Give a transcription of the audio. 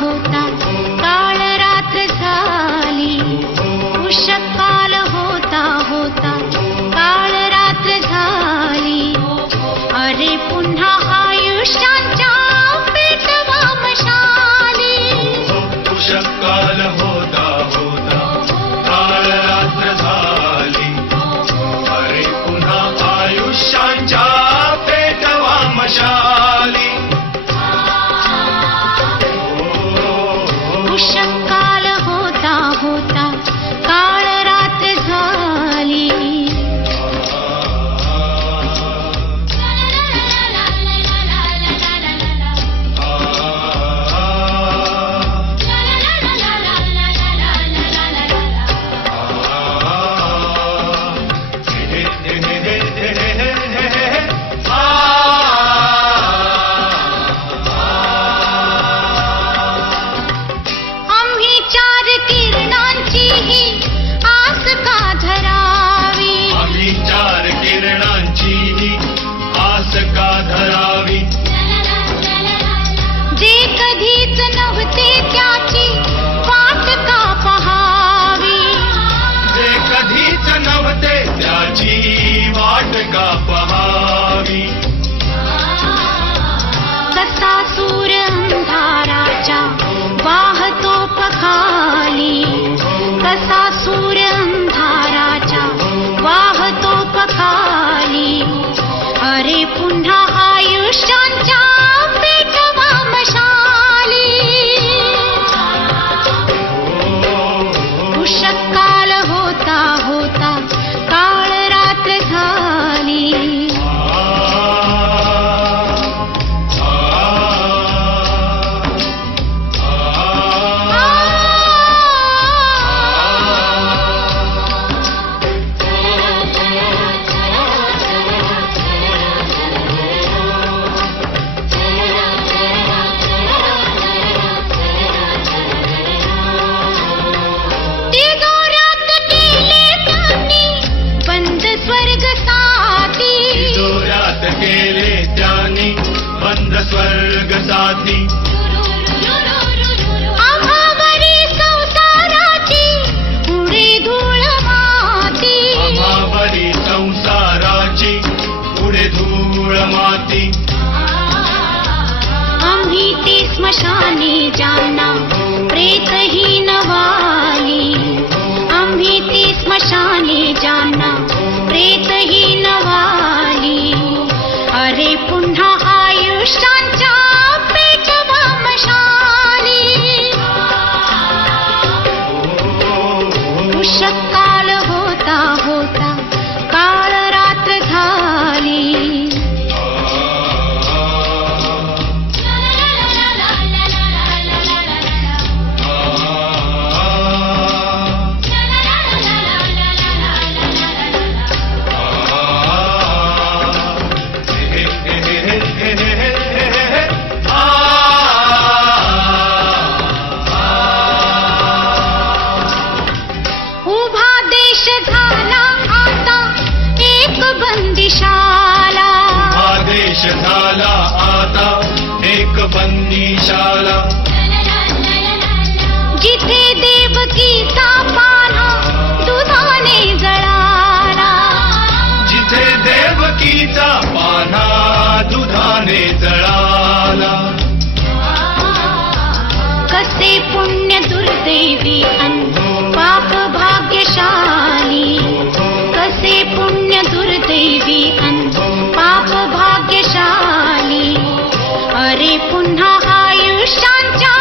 होता काळ रात्र झाली, उषःकाल होता होता काळ रात्र झाली. अरे पुन्हा आयुष्याच्या पेटवा मशाली. उषःकाल होता होता काळ रात्र झाली, अरे पुन्हा आयुष्याच्या पेटवा मशाली. उषःकाल होता होता काळ रात्र झाली. जे कधीच नव्हते त्याची वाट का पहावी, जे कधीच नव्हते त्याची वाट का पहावी. कसा सूर अंधाराच्या वाहतो पखाली, कसा सूर अंधाराच्या वाहतो पखाली. अरे पुन्हा आयुष्याच्या पेटवा मशाली. उषःकाल होता होता काळ रात्र झाली. केले त्यांनी बंद स्वर्ग साथी. आम्हावरी संसाराची उडे धूळ माती, आम्हावरी संसाराची उडे धूळ माती. आम्ही ते स्मशानी जाना प्रेतहीन वाली, आम्ही ते स्मशानी जाना प्रेतहीन वाली. अरे पुन्हा आयुष्याच्या पेटवा मशाली. उषःकाल होता होता काळ रात्र झाली. झाला आता एक बंदीशाला. जिथे देवकीचा पान्हा दुधाने जळाला, जिथे देवकीचा पान्हा दुधाने जळाला. कसे पुण्य दुर्दैवी अन् पाप भाग्यशाली, कसे पुण्य दुर्दैवी अन् पाप भाग्यशाली. अरे पुन्हा आयुष्याच्या